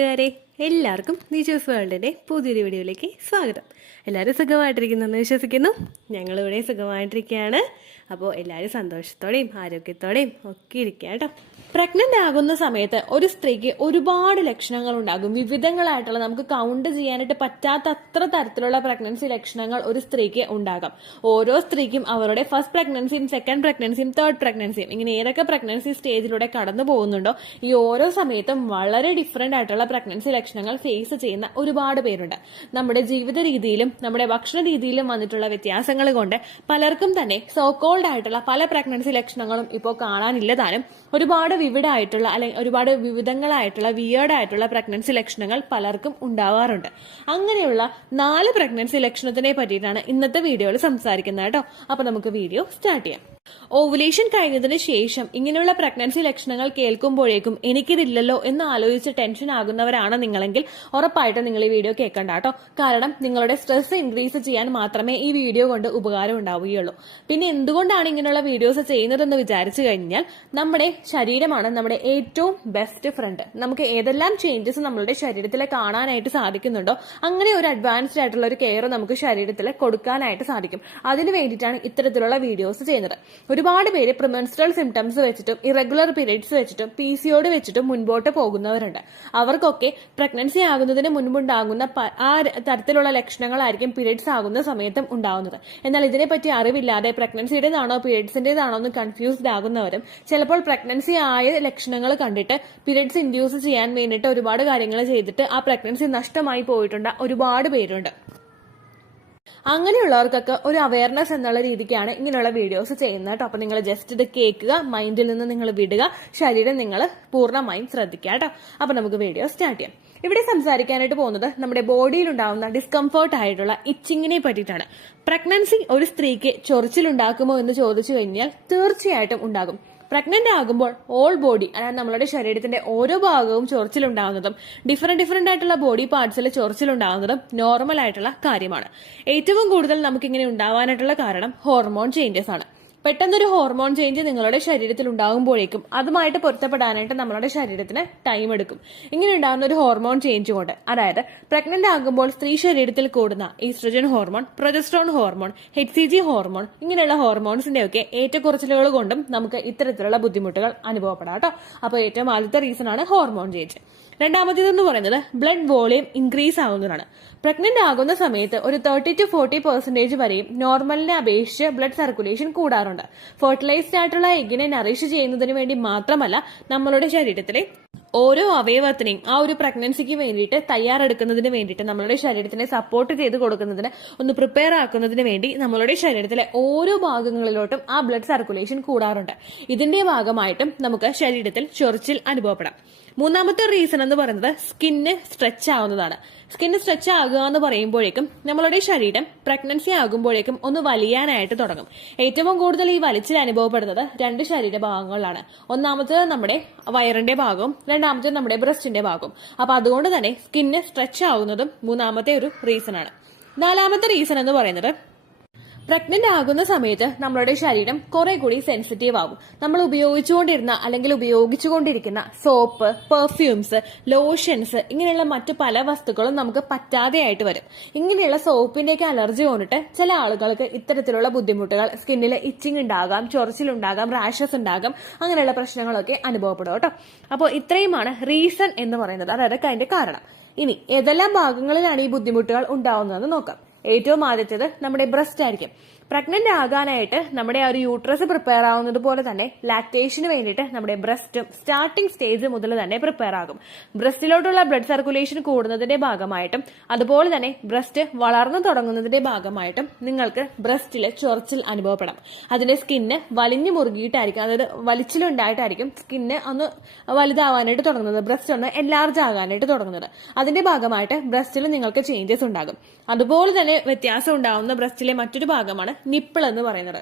കൂട്ടുകാരെ, എല്ലാവർക്കും നിജോസ് വേൾഡിൻ്റെ പുതിയൊരു വീഡിയോയിലേക്ക് സ്വാഗതം. എല്ലാവരും സുഖമായിട്ടിരിക്കുന്നെന്ന് വിശ്വസിക്കുന്നു. ഞങ്ങളിവിടെ സുഖമായിട്ടിരിക്കുകയാണ്. അപ്പോൾ എല്ലാവരും സന്തോഷത്തോടെയും ആരോഗ്യത്തോടെയും ഒക്കെ ഇരിക്കുക കേട്ടോ. പ്രഗ്നൻ്റ് ആകുന്ന സമയത്ത് ഒരു സ്ത്രീക്ക് ഒരുപാട് ലക്ഷണങ്ങൾ ഉണ്ടാകും. വിവിധങ്ങളായിട്ടുള്ള നമുക്ക് കൗണ്ട് ചെയ്യാനായിട്ട് പറ്റാത്ത അത്ര തരത്തിലുള്ള പ്രഗ്നൻസി ലക്ഷണങ്ങൾ ഒരു സ്ത്രീക്ക് ഉണ്ടാകാം. ഓരോ സ്ത്രീക്കും അവരുടെ ഫസ്റ്റ് പ്രഗ്നൻസിയും സെക്കൻഡ് പ്രഗ്നൻസിയും തേർഡ് പ്രഗ്നൻസിയും ഇങ്ങനെ ഏതൊക്കെ പ്രഗ്നൻസി സ്റ്റേജിലൂടെ കടന്നു പോകുന്നുണ്ടോ ഈ ഓരോ സമയത്തും വളരെ ഡിഫറെന്റ് ആയിട്ടുള്ള പ്രഗ്നൻസി ലക്ഷണങ്ങൾ ഫേസ് ചെയ്യുന്ന ഒരുപാട് പേരുണ്ട്. നമ്മുടെ ജീവിത രീതിയിലും നമ്മുടെ ഭക്ഷണ രീതിയിലും വന്നിട്ടുള്ള വ്യത്യാസങ്ങൾ കൊണ്ട് പലർക്കും തന്നെ സോക്കോൾഡ് ആയിട്ടുള്ള പല പ്രഗ്നൻസി ലക്ഷണങ്ങളും ഇപ്പോൾ കാണാനില്ലതാനും ഒരുപാട് വിവിധമായിട്ടുള്ള അല്ലെങ്കിൽ ഒരുപാട് വിവിധങ്ങളായിട്ടുള്ള വിയേർഡായിട്ടുള്ള പ്രഗ്നൻസി ലക്ഷണങ്ങൾ പലർക്കും ഉണ്ടാവാറുണ്ട്. അങ്ങനെയുള്ള 4 പ്രഗ്നൻസി ലക്ഷണത്തിനെ പറ്റിയിട്ടാണ് ഇന്നത്തെ വീഡിയോയിൽ സംസാരിക്കുന്നത് കേട്ടോ. അപ്പൊ നമുക്ക് വീഡിയോ സ്റ്റാർട്ട് ചെയ്യാം. ഓവുലേഷൻ കഴിഞ്ഞതിന് ശേഷം ഇങ്ങനെയുള്ള പ്രഗ്നൻസി ലക്ഷണങ്ങൾ കേൾക്കുമ്പോഴേക്കും എനിക്കിതില്ലല്ലോ എന്ന് ആലോചിച്ച് ടെൻഷൻ ആകുന്നവരാണ് നിങ്ങളെങ്കിൽ ഉറപ്പായിട്ടും നിങ്ങൾ ഈ വീഡിയോ കേൾക്കണ്ട കേട്ടോ. കാരണം നിങ്ങളുടെ സ്ട്രെസ് ഇൻക്രീസ് ചെയ്യാൻ മാത്രമേ ഈ വീഡിയോ കൊണ്ട് ഉപകാരം ഉണ്ടാവുകയുള്ളൂ. പിന്നെ എന്തുകൊണ്ടാണ് ഇങ്ങനെയുള്ള വീഡിയോസ് ചെയ്യുന്നതെന്ന് വിചാരിച്ചു കഴിഞ്ഞാൽ നമ്മുടെ ശരീരമാണ് നമ്മുടെ ഏറ്റവും ബെസ്റ്റ് ഫ്രണ്ട്. നമുക്ക് ഏതെല്ലാം ചേഞ്ചസ് നമ്മളുടെ ശരീരത്തിൽ കാണാനായിട്ട് സാധിക്കുന്നുണ്ടോ അങ്ങനെ ഒരു അഡ്വാൻസ്ഡ് ആയിട്ടുള്ള ഒരു കെയർ നമുക്ക് ശരീരത്തിൽ കൊടുക്കാനായിട്ട് സാധിക്കും. അതിനു വേണ്ടിയിട്ടാണ് ഇത്തരത്തിലുള്ള വീഡിയോസ് ചെയ്യുന്നത്. ഒരുപാട് പേര് പ്രിമെൻസ്ട്രൽ സിംറ്റംസ് വെച്ചിട്ടും ഇറഗുലർ പീരീഡ്സ് വെച്ചിട്ടും PCOD വെച്ചിട്ടും മുൻപോട്ട് പോകുന്നവരുണ്ട്. അവർക്കൊക്കെ പ്രഗ്നൻസി ആകുന്നതിന് മുൻപുണ്ടാകുന്ന ആ തരത്തിലുള്ള ലക്ഷണങ്ങളായിരിക്കും പീരീഡ്സ് ആകുന്ന സമയത്തും ഉണ്ടാകുന്നത്. എന്നാൽ ഇതിനെപ്പറ്റി അറിവില്ലാതെ പ്രഗ്നൻസിയുടേതാണോ പീരീഡ്സിന്റേതാണോ എന്ന് കൺഫ്യൂസ്ഡ് ആകുന്നവരും ചിലപ്പോൾ പ്രഗ്നൻസി ആയ ലക്ഷണങ്ങൾ കണ്ടിട്ട് പീരീഡ്സ് ഇൻഡ്യൂസ് ചെയ്യാൻ വേണ്ടിയിട്ട് ഒരുപാട് കാര്യങ്ങൾ ചെയ്തിട്ട് ആ പ്രഗ്നൻസി നഷ്ടമായി പോയിട്ടുണ്ട് ഒരുപാട് പേരുണ്ട്. അങ്ങനെയുള്ളവർക്കൊക്കെ ഒരു അവയർനെസ് എന്നുള്ള രീതിക്കാണ് ഇങ്ങനെയുള്ള വീഡിയോസ് ചെയ്യുന്നത് കേട്ടോ. അപ്പൊ നിങ്ങൾ ജസ്റ്റ് ഇത് കേൾക്കുക, മൈൻഡിൽ നിന്ന് നിങ്ങൾ വിടുക, ശരീരം നിങ്ങൾ പൂർണ്ണമായും ശ്രദ്ധിക്കുക കേട്ടോ. അപ്പൊ നമുക്ക് വീഡിയോ സ്റ്റാർട്ട് ചെയ്യാം. ഇവിടെ സംസാരിക്കാനായിട്ട് പോകുന്നത് നമ്മുടെ ബോഡിയിൽ ഉണ്ടാകുന്ന ഡിസ്കംഫേർട്ട് ആയിട്ടുള്ള ഇച്ചിങ്ങിനെ പറ്റിയിട്ടാണ്. പ്രഗ്നൻസി ഒരു സ്ത്രീക്ക് ചൊറിച്ചിലുണ്ടാക്കുമോ എന്ന് ചോദിച്ചു കഴിഞ്ഞാൽ തീർച്ചയായിട്ടും ഉണ്ടാകും. പ്രഗ്നന്റ് ആകുമ്പോൾ ഓൾ ബോഡി അതായത് നമ്മളുടെ ശരീരത്തിന്റെ ഓരോ ഭാഗവും ചൊറിച്ചിലുണ്ടാകുന്നതും ഡിഫറെന്റ് ആയിട്ടുള്ള ബോഡി പാർട്സിൽ ചൊറിച്ചിലുണ്ടാകുന്നതും നോർമൽ ആയിട്ടുള്ള കാര്യമാണ്. ഏറ്റവും കൂടുതൽ നമുക്കിങ്ങനെ ഉണ്ടാവാനായിട്ടുള്ള കാരണം ഹോർമോൺ ചേഞ്ചസ് ആണ്. പെട്ടെന്നൊരു ഹോർമോൺ ചേഞ്ച് നിങ്ങളുടെ ശരീരത്തിൽ ഉണ്ടാകുമ്പോഴേക്കും അതുമായിട്ട് പൊരുത്തപ്പെടാനായിട്ട് നമ്മുടെ ശരീരത്തിന് ടൈം എടുക്കും. ഇങ്ങനെ ഉണ്ടാകുന്ന ഒരു ഹോർമോൺ ചേഞ്ച് കൊണ്ട് അതായത് പ്രഗ്നന്റ് ആകുമ്പോൾ സ്ത്രീ ശരീരത്തിൽ കൂടുന്ന oestrogen hormone, progesterone hormone, HCG hormone ഇങ്ങനെയുള്ള ഹോർമോൺസിന്റെ ഒക്കെ ഏറ്റക്കുറച്ചിലുകൾ കൊണ്ടും നമുക്ക് ഇത്തരത്തിലുള്ള ബുദ്ധിമുട്ടുകൾ അനുഭവപ്പെടാം കേട്ടോ. അപ്പോൾ ഏറ്റവും ആദ്യത്തെ റീസൺ ആണ് ഹോർമോൺ ചേഞ്ച്. രണ്ടാമത്തേതെന്ന് പറയുന്നത് ബ്ലഡ് വോളിയം ഇൻക്രീസ് ആവുന്നതാണ്. പ്രഗ്നന്റ് ആകുന്ന സമയത്ത് ഒരു 30 to 40% വരെയും നോർമലിനെ അപേക്ഷിച്ച് ബ്ലഡ് സർക്കുലേഷൻ കൂടാറുണ്ട്. ഫെർട്ടിലൈസ്ഡ് ആയിട്ടുള്ള എഗ്ഗിനെ നറിഷ് ചെയ്യുന്നതിന് വേണ്ടി മാത്രമല്ല നമ്മളുടെ ശരീരത്തിലെ ഓരോ അവയവത്തിനെയും ആ ഒരു പ്രഗ്നൻസിക്ക് വേണ്ടിയിട്ട് തയ്യാറെടുക്കുന്നതിന് വേണ്ടിയിട്ട് നമ്മളുടെ ശരീരത്തിനെ സപ്പോർട്ട് ചെയ്ത് കൊടുക്കുന്നതിന് ഒന്ന് പ്രിപ്പയർ ആക്കുന്നതിന് വേണ്ടി നമ്മളുടെ ശരീരത്തിലെ ഓരോ ഭാഗങ്ങളിലോട്ടും ആ ബ്ലഡ് സർക്കുലേഷൻ കൂടാറുണ്ട്. ഇതിന്റെ ഭാഗമായിട്ടും നമുക്ക് ശരീരത്തിൽ ചൊറിച്ചിൽ അനുഭവപ്പെടാം. മൂന്നാമത്തെ റീസൺ എന്ന് പറയുന്നത് സ്കിന്ന് സ്ട്രെച്ച് ആവുന്നതാണ്. സ്കിന്ന് സ്ട്രെച്ച് ആകുക എന്ന് പറയുമ്പോഴേക്കും നമ്മളുടെ ശരീരം പ്രഗ്നൻസി ആകുമ്പോഴേക്കും ഒന്ന് വലിയാനായിട്ട് തുടങ്ങും. ഏറ്റവും കൂടുതൽ ഈ വലിച്ചിൽ അനുഭവപ്പെടുന്നത് 2 ശരീരഭാഗങ്ങളിലാണ്. ഒന്നാമത്തേത് നമ്മുടെ വയറിന്റെ ഭാഗവും രണ്ടാമത്തേത് നമ്മുടെ ബ്രസ്റ്റിന്റെ ഭാഗവും. അപ്പൊ അതുകൊണ്ട് തന്നെ സ്കിന്ന് സ്ട്രെച്ച് ആവുന്നതും മൂന്നാമത്തെ ഒരു റീസൺ ആണ്. നാലാമത്തെ റീസൺ എന്ന് പറയുന്നത് പ്രഗ്നന്റ് ആകുന്ന സമയത്ത് നമ്മളുടെ ശരീരം കുറെ കൂടി സെൻസിറ്റീവ് ആകും. നമ്മൾ ഉപയോഗിച്ചുകൊണ്ടിരിക്കുന്ന സോപ്പ്, പെർഫ്യൂംസ്, ലോഷൻസ് ഇങ്ങനെയുള്ള മറ്റു പല വസ്തുക്കളും നമുക്ക് പറ്റാതെയായിട്ട് വരും. ഇങ്ങനെയുള്ള സോപ്പിന്റെയൊക്കെ അലർജി കൊണ്ടിട്ട് ചില ആളുകൾക്ക് ഇത്തരത്തിലുള്ള ബുദ്ധിമുട്ടുകൾ, സ്കിന്നിൽ ഇച്ചിങ് ഉണ്ടാകാം, ചൊറിച്ചിലുണ്ടാകാം, റാഷസ് ഉണ്ടാകാം, അങ്ങനെയുള്ള പ്രശ്നങ്ങളൊക്കെ അനുഭവപ്പെടും കേട്ടോ. അപ്പോൾ ഇത്രയുമാണ് റീസൺ എന്ന് പറയുന്നത്, അതായത് അതിന്റെ കാരണം. ഇനി ഏതെല്ലാം ഭാഗങ്ങളിലാണ് ഈ ബുദ്ധിമുട്ടുകൾ ഉണ്ടാവുന്നതെന്ന് നോക്കാം. ഏറ്റവും ആദ്യത്തേത് നമ്മുടെ ബ്രസ്റ്റ് ആയിരിക്കും. പ്രഗ്നന്റ് ആകാനായിട്ട് നമ്മുടെ ആ ഒരു യൂട്രസ് പ്രിപ്പയർ ആവുന്നത് പോലെ തന്നെ ലാക്ടേഷന് വേണ്ടിയിട്ട് നമ്മുടെ ബ്രസ്റ്റും സ്റ്റാർട്ടിംഗ് സ്റ്റേജ് മുതൽ തന്നെ പ്രിപ്പയർ ആകും. ബ്രസ്റ്റിലോട്ടുള്ള ബ്ലഡ് സർക്കുലേഷൻ കൂടുന്നതിന്റെ ഭാഗമായിട്ടും അതുപോലെ തന്നെ ബ്രസ്റ്റ് വളർന്നു തുടങ്ങുന്നതിന്റെ ഭാഗമായിട്ടും നിങ്ങൾക്ക് ബ്രസ്റ്റിൽ ചൊറിച്ചിൽ അനുഭവപ്പെടാം. അതിന്റെ സ്കിന്ന് വലിഞ്ഞു മുറുകിയിട്ടായിരിക്കും, അതായത് വലിച്ചിലുണ്ടായിട്ടായിരിക്കും സ്കിന്ന് ഒന്ന് വലുതാവാനായിട്ട് തുടങ്ങുന്നത്, ബ്രസ്റ്റ് ഒന്ന് എൻലാർജ് ആകാനായിട്ട് തുടങ്ങുന്നത്. അതിന്റെ ഭാഗമായിട്ട് ബ്രസ്റ്റിൽ നിങ്ങൾക്ക് ചേഞ്ചസ് ഉണ്ടാകും. അതുപോലെ തന്നെ വ്യത്യാസം ഉണ്ടാവുന്ന ബ്രസ്റ്റിലെ മറ്റൊരു ഭാഗമാണ് നിപ്പിൾ എന്ന് പറയുന്നത്.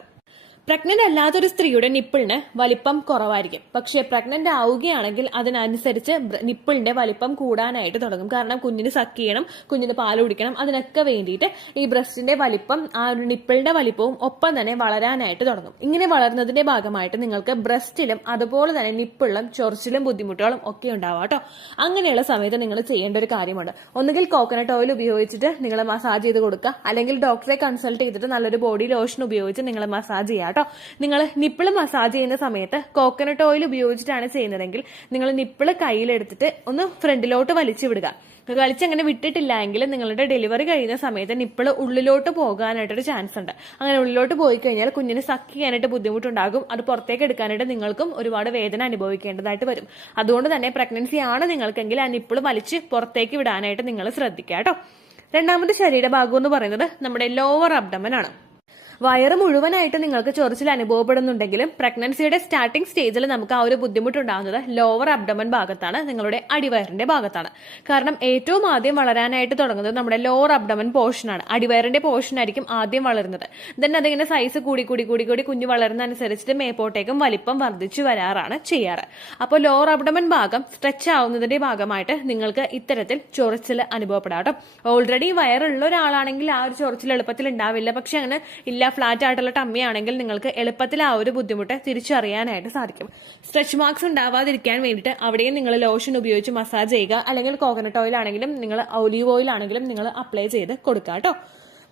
പ്രഗ്നന്റ് അല്ലാത്തൊരു സ്ത്രീയുടെ നിപ്പിളിന് വലിപ്പം കുറവായിരിക്കും. പക്ഷേ പ്രഗ്നന്റ് ആവുകയാണെങ്കിൽ അതിനനുസരിച്ച് നിപ്പിളിന്റെ വലിപ്പം കൂടാനായിട്ട് തുടങ്ങും. കാരണം കുഞ്ഞിന് സക്ക് ചെയ്യണം, കുഞ്ഞിന് പാൽ കുടിക്കണം, അതിനൊക്കെ വേണ്ടിയിട്ട് ഈ ബ്രസ്റ്റിന്റെ വലിപ്പം ആ ഒരു നിപ്പിളിന്റെ വലിപ്പവും ഒപ്പം തന്നെ വളരാനായിട്ട് തുടങ്ങും. ഇങ്ങനെ വളർന്നതിന്റെ ഭാഗമായിട്ട് നിങ്ങൾക്ക് ബ്രസ്റ്റിലും അതുപോലെ തന്നെ നിപ്പിളിലും ചൊറിച്ചിലും ബുദ്ധിമുട്ടുകളും ഒക്കെ ഉണ്ടാവാം കേട്ടോ. അങ്ങനെയുള്ള സമയത്ത് നിങ്ങൾ ചെയ്യേണ്ട ഒരു കാര്യമുണ്ട്. ഒന്നുകിൽ കോക്കനട്ട് ഓയിൽ ഉപയോഗിച്ചിട്ട് നിങ്ങൾ മസാജ് ചെയ്ത് കൊടുക്കുക, അല്ലെങ്കിൽ ഡോക്ടറെ കൺസൾട്ട് ചെയ്തിട്ട് നല്ലൊരു ബോഡി ലോഷൻ ഉപയോഗിച്ച് നിങ്ങൾ മസാജ് ചെയ്യുക. നിങ്ങൾ നിപ്പിള് മസാജ് ചെയ്യുന്ന സമയത്ത് കോക്കനട്ട് ഓയിൽ ഉപയോഗിച്ചിട്ടാണ് ചെയ്യുന്നതെങ്കിൽ നിങ്ങൾ നിപ്പിള് കയ്യിലെടുത്തിട്ട് ഒന്ന് ഫ്രണ്ടിലോട്ട് വലിച്ചു വിടുക. വലിച്ചങ്ങനെ വിട്ടിട്ടില്ല എങ്കിൽ നിങ്ങളുടെ ഡെലിവറി കഴിയുന്ന സമയത്ത് നിപ്പിള് ഉള്ളിലോട്ട് പോകാനായിട്ടൊരു ചാൻസ് ഉണ്ട്. അങ്ങനെ ഉള്ളിലോട്ട് പോയി കഴിഞ്ഞാൽ കുഞ്ഞിന് സക്ക് ചെയ്യാനായിട്ട് ബുദ്ധിമുട്ടുണ്ടാകും. അത് പുറത്തേക്ക് എടുക്കാനായിട്ട് നിങ്ങൾക്കും ഒരുപാട് വേദന അനുഭവിക്കേണ്ടതായിട്ട് വരും. അതുകൊണ്ട് തന്നെ പ്രഗ്നൻസി ആണ് നിങ്ങൾക്കെങ്കിൽ ആ നിപ്പിള് വലിച്ച് പുറത്തേക്ക് വിടാനായിട്ട് നിങ്ങൾ ശ്രദ്ധിക്കുക കേട്ടോ. രണ്ടാമത്തെ ശരീരഭാഗം എന്ന് പറയുന്നത് നമ്മുടെ ലോവർ അബ്ഡമൻ ആണ്. വയറ് മുഴുവനായിട്ട് നിങ്ങൾക്ക് ചൊറിച്ചിൽ അനുഭവപ്പെടുന്നുണ്ടെങ്കിലും പ്രഗ്നൻസിയുടെ സ്റ്റാർട്ടിംഗ് സ്റ്റേജിൽ നമുക്ക് ആ ഒരു ബുദ്ധിമുട്ടുണ്ടാകുന്നത് ലോവർ അബ്ഡമൻ ഭാഗത്താണ്, നിങ്ങളുടെ അടിവയറിന്റെ ഭാഗത്താണ്. കാരണം ഏറ്റവും ആദ്യം വളരാനായിട്ട് തുടങ്ങുന്നത് നമ്മുടെ ലോവർ അബ്ഡമൻ പോർഷനാണ്. അടിവയറിന്റെ പോർഷൻ ആയിരിക്കും ആദ്യം വളരുന്നത്. ദെൻ അതിങ്ങനെ സൈസ് കൂടി കൂടി കൂടി കൂടി കുഞ്ഞു വളരുന്ന അനുസരിച്ചിട്ട് മേപ്പോട്ടേക്കും വലിപ്പം വർദ്ധിച്ചു വരാറാണ് ചെയ്യാറ്. അപ്പോൾ ലോവർ അബ്ഡമൻ ഭാഗം സ്ട്രെച്ച് ആവുന്നതിന്റെ ഭാഗമായിട്ട് നിങ്ങൾക്ക് ഇത്തരത്തിൽ ചൊറിച്ചിൽ അനുഭവപ്പെടാം കേട്ടോ. ഓൾറെഡി വയറുള്ള ഒരാളാണെങ്കിൽ ആ ഒരു ചൊറിച്ചിൽ എളുപ്പത്തിൽ ഉണ്ടാവില്ല. പക്ഷെ അങ്ങനെ ഇല്ല, ഫ്ലാറ്റ് ആയിട്ടുള്ള ടമ്മി ആണെങ്കിൽ നിങ്ങൾക്ക് എളുപ്പത്തിൽ ആ ഒരു ബുദ്ധിമുട്ട് തിരിച്ചറിയാനായിട്ട് സാധിക്കും. സ്ട്രെച്ച് മാർക്സ് ഉണ്ടാവാതിരിക്കാൻ വേണ്ടിയിട്ട് അവിടെയും നിങ്ങൾ ലോഷൻ ഉപയോഗിച്ച് മസാജ് ചെയ്യുക, അല്ലെങ്കിൽ കോക്കനട്ട് ഓയിൽ ആണെങ്കിലും നിങ്ങൾ ഒലീവ് ഓയിൽ ആണെങ്കിലും നിങ്ങൾ അപ്ലൈ ചെയ്ത് കൊടുക്കുക കേട്ടോ.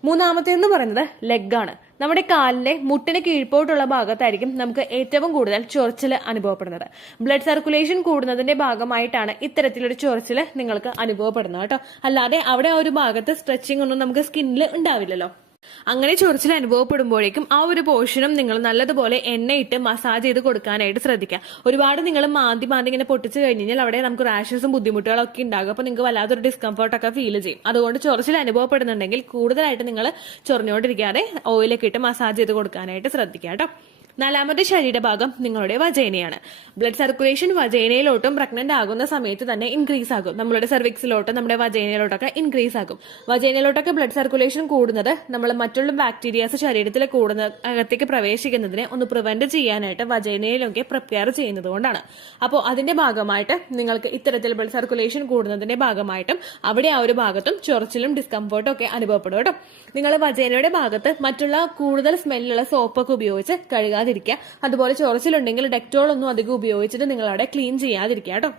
മൂന്നാമത്തേന്ന് പറയുന്നത് ലെഗാണ്. നമ്മുടെ കാലിന്റെ മുട്ടിന് കീഴ്പോട്ടുള്ള ഭാഗത്തായിരിക്കും നമുക്ക് ഏറ്റവും കൂടുതൽ ചൊറിച്ചിൽ അനുഭവപ്പെടുന്നത്. ബ്ലഡ് സർക്കുലേഷൻ കൂടുന്നതിന്റെ ഭാഗമായിട്ടാണ് ഇത്തരത്തിലൊരു ചൊറിച്ചിൽ നിങ്ങൾക്ക് അനുഭവപ്പെടുന്നത് കേട്ടോ. അല്ലാതെ അവിടെ ആ ഒരു ഭാഗത്ത് സ്ട്രെച്ചിങ് ഒന്നും നമുക്ക് സ്കിന്നിൽ ഉണ്ടാവില്ലല്ലോ. അങ്ങനെ ചൊറിച്ചിൽ അനുഭവപ്പെടുമ്പോഴേക്കും ആ ഒരു പോർഷനും നിങ്ങൾ നല്ലതുപോലെ എണ്ണയിട്ട് മസാജ് ചെയ്ത് കൊടുക്കാനായിട്ട് ശ്രദ്ധിക്കുക. ഒരുപാട് നിങ്ങൾ മാന്തി ഇങ്ങനെ പൊട്ടിച്ച് കഴിഞ്ഞാൽ അവിടെ നമുക്ക് റാഷസും ബുദ്ധിമുട്ടുകളൊക്കെ ഉണ്ടാകും. അപ്പോൾ നിങ്ങൾക്ക് വല്ലാത്തൊരു ഡിസ്കംഫർട്ടൊക്കെ ഫീൽ ചെയ്യും. അതുകൊണ്ട് ചൊറിച്ചിൽ അനുഭവപ്പെടുന്നുണ്ടെങ്കിൽ കൂടുതലായിട്ട് നിങ്ങൾ ചൊറിഞ്ഞുകൊണ്ടിരിക്കാതെ ഓയിലൊക്കെ ഇട്ട് മസാജ് ചെയ്ത് കൊടുക്കാനായിട്ട് ശ്രദ്ധിക്കുക കേട്ടോ. നാലാമത്തെ ശരീരഭാഗം നിങ്ങളുടെ വജൈനയാണ്. ബ്ലഡ് സർക്കുലേഷൻ വജൈനയിലോട്ടും പ്രഗ്നന്റ് ആകുന്ന സമയത്ത് തന്നെ ഇൻക്രീസ് ആകും. നമ്മളുടെ സെർവിക്സിലോട്ടും നമ്മുടെ വജൈനയിലോട്ടൊക്കെ ഇൻക്രീസ് ആകും. വജൈനയിലോട്ടൊക്കെ ബ്ലഡ് സർക്കുലേഷൻ കൂടുന്നത് നമ്മൾ മറ്റുള്ള ബാക്ടീരിയാസ് ശരീരത്തിൽ കൂടുന്ന അകത്തേക്ക് പ്രവേശിക്കുന്നതിനെ ഒന്ന് പ്രിവെന്റ് ചെയ്യാനായിട്ട് വജൈനയിലൊക്കെ പ്രിപ്പയർ ചെയ്യുന്നത് കൊണ്ടാണ്. അപ്പോൾ അതിന്റെ ഭാഗമായിട്ട് നിങ്ങൾക്ക് ഇത്തരത്തിൽ ബ്ലഡ് സർക്കുലേഷൻ കൂടുന്നതിന്റെ ഭാഗമായിട്ടും അവിടെ ആ ഒരു ഭാഗത്തും ചൊറിച്ചിലും ഡിസ്കംഫർട്ടും ഒക്കെ അനുഭവപ്പെടും കേട്ടോ. നിങ്ങൾ വജൈനയുടെ ഭാഗത്ത് മറ്റുള്ള കൂടുതൽ സ്മെല്ലുള്ള സോപ്പൊക്കെ ഉപയോഗിച്ച് കഴുകാതിരിക്കുക. അതുപോലെ ചൊറിച്ചിലുണ്ടെങ്കിൽ ഡെറ്റോൾ ഒന്നും അധികം ഉപയോഗിച്ചിട്ട് നിങ്ങൾ അവിടെ ക്ലീൻ ചെയ്യാതിരിക്കുക കേട്ടോ.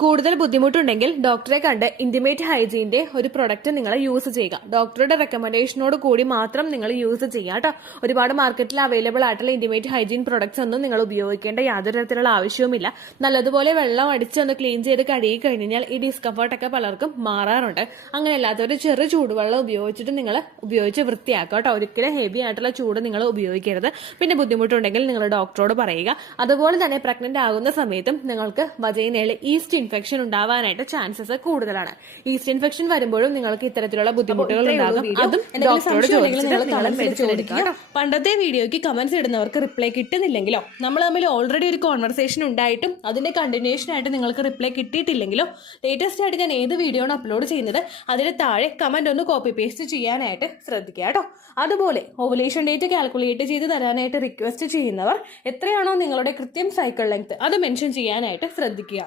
കൂടുതൽ ബുദ്ധിമുട്ടുണ്ടെങ്കിൽ ഡോക്ടറെ കണ്ട് ഇന്റിമേറ്റ് ഹൈജീന്റെ ഒരു പ്രൊഡക്റ്റ് നിങ്ങൾ യൂസ് ചെയ്യുക. ഡോക്ടറുടെ റെക്കമെൻഡേഷനോട് കൂടി മാത്രം നിങ്ങൾ യൂസ് ചെയ്യുക കേട്ടോ. ഒരുപാട് മാർക്കറ്റിൽ അവൈലബിൾ ആയിട്ടുള്ള ഇന്റിമേറ്റ് ഹൈജീൻ പ്രൊഡക്ട്സ് ഒന്നും നിങ്ങൾ ഉപയോഗിക്കേണ്ട യാതൊരു തരത്തിലുള്ള ആവശ്യവുമില്ല. നല്ലതുപോലെ വെള്ളം അടിച്ചൊന്ന് ക്ലീൻ ചെയ്ത് കഴുകി കഴിഞ്ഞാൽ ഈ ഡിസ്കംഫർട്ടൊക്കെ പലർക്കും മാറാറുണ്ട്. അങ്ങനെ അല്ലാത്തൊരു ചെറു ചൂടുവെള്ളം ഉപയോഗിച്ചിട്ട് നിങ്ങൾ ഉപയോഗിച്ച് വൃത്തിയാക്കുക കേട്ടോ. ഒരിക്കലും ഹെവി ആയിട്ടുള്ള ചൂട് നിങ്ങൾ ഉപയോഗിക്കരുത്. പിന്നെ ബുദ്ധിമുട്ടുണ്ടെങ്കിൽ നിങ്ങൾ ഡോക്ടറോട് പറയുക. അതുപോലെ തന്നെ പ്രഗ്നന്റ് ആകുന്ന സമയത്തും നിങ്ങൾക്ക് വജൈനയിൽ ഈസ്റ്റ് ഇൻഫെക്ഷൻ ഉണ്ടാവാനായിട്ട് ചാൻസസ് കൂടുതലാണ്. ഈസ്റ്റ് ഇൻഫെക്ഷൻ വരുമ്പോഴും നിങ്ങൾക്ക് ഇത്തരത്തിലുള്ള ബുദ്ധിമുട്ടുകൾ ഉണ്ടാകും. അതും ഡോക്ടറോട് ചോദിക്കുക. പണ്ടത്തെ വീഡിയോയ്ക്ക് കമന്റ്സ് ഇടുന്നവർക്ക് റിപ്ലൈ കിട്ടുന്നില്ലെങ്കിലോ, നമ്മൾ തമ്മിൽ ഓൾറെഡി ഒരു കോൺവെർസേഷൻ ഉണ്ടായിട്ടും അതിന്റെ കണ്ടിന്യൂഷൻ ആയിട്ട് നിങ്ങൾക്ക് റിപ്ലൈ കിട്ടിയിട്ടില്ലെങ്കിലോ, ലേറ്റസ്റ്റ് ആയിട്ട് ഞാൻ ഏത് വീഡിയോ ആണ് അപ്ലോഡ് ചെയ്യുന്നത് അതിന് താഴെ കമന്റ് ഒന്ന് കോപ്പി പേസ്റ്റ് ചെയ്യാനായിട്ട് ശ്രദ്ധിക്കുക കേട്ടോ. അതുപോലെ ഓവുലേഷൻ ഡേറ്റ് കാൽക്കുലേറ്റ് ചെയ്ത് തരാനായിട്ട് റിക്വസ്റ്റ് ചെയ്യുന്നവർ എത്രയാണോ നിങ്ങളുടെ കൃത്യം സൈക്കിൾ ലെങ്ത് അത് മെൻഷൻ ചെയ്യാനായിട്ട് ശ്രദ്ധിക്കുക.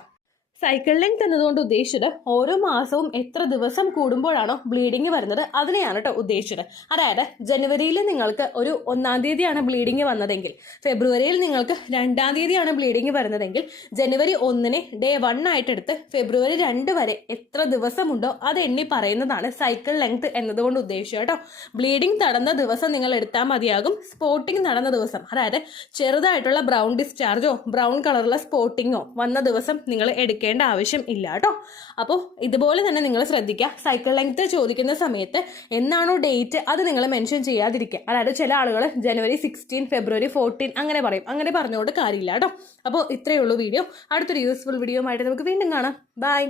സൈക്കിൾ ലെങ്ത് എന്നതുകൊണ്ട് ഉദ്ദേശിച്ചത് ഓരോ മാസവും എത്ര ദിവസം കൂടുമ്പോഴാണോ ബ്ലീഡിങ് വരുന്നത് അതിനെയാണ് കേട്ടോ ഉദ്ദേശിച്ചത്. അതായത് ജനുവരിയിൽ നിങ്ങൾക്ക് ഒരു 1-ാം തീയതിയാണ് ബ്ലീഡിങ് വന്നതെങ്കിൽ, ഫെബ്രുവരിയിൽ നിങ്ങൾക്ക് 2-ാം തീയതിയാണ് ബ്ലീഡിങ് വരുന്നതെങ്കിൽ, ജനുവരി 1-നെ ഡേ 1 ആയിട്ടെടുത്ത് ഫെബ്രുവരി 2 വരെ എത്ര ദിവസമുണ്ടോ അത് എണ്ണി പറയുന്നതാണ് സൈക്കിൾ ലെങ്ത് എന്നതുകൊണ്ട് ഉദ്ദേശിച്ചത് കേട്ടോ. ബ്ലീഡിങ് നടന്ന ദിവസം നിങ്ങൾ എടുത്താൽ മതിയാകും. സ്പോട്ടിങ് നടന്ന ദിവസം, അതായത് ചെറുതായിട്ടുള്ള ബ്രൗൺ ഡിസ്ചാർജോ ബ്രൗൺ കളറുള്ള സ്പോട്ടിങ്ങോ വന്ന ദിവസം നിങ്ങൾ എടുക്കുക ആവശ്യം ഇല്ല കേട്ടോ. അപ്പോൾ ഇതുപോലെ തന്നെ നിങ്ങൾ ശ്രദ്ധിക്കുക. സൈക്കിൾ ലെങ്ത് ചോദിക്കുന്ന സമയത്ത് എന്നാണോ ഡേറ്റ് അത് നിങ്ങൾ മെൻഷൻ ചെയ്യാതിരിക്കുക. അതായത് ചില ആളുകൾ ജനുവരി 16, ഫെബ്രുവരി 14 അങ്ങനെ പറയും. അങ്ങനെ പറഞ്ഞുകൊണ്ട് കാര്യമില്ല കേട്ടോ. അപ്പോൾ ഇത്രയേ ഉള്ളൂ വീഡിയോ. അടുത്തൊരു യൂസ്ഫുൾ വീഡിയോ ആയിട്ട് നമുക്ക് വീണ്ടും കാണാം. ബൈ.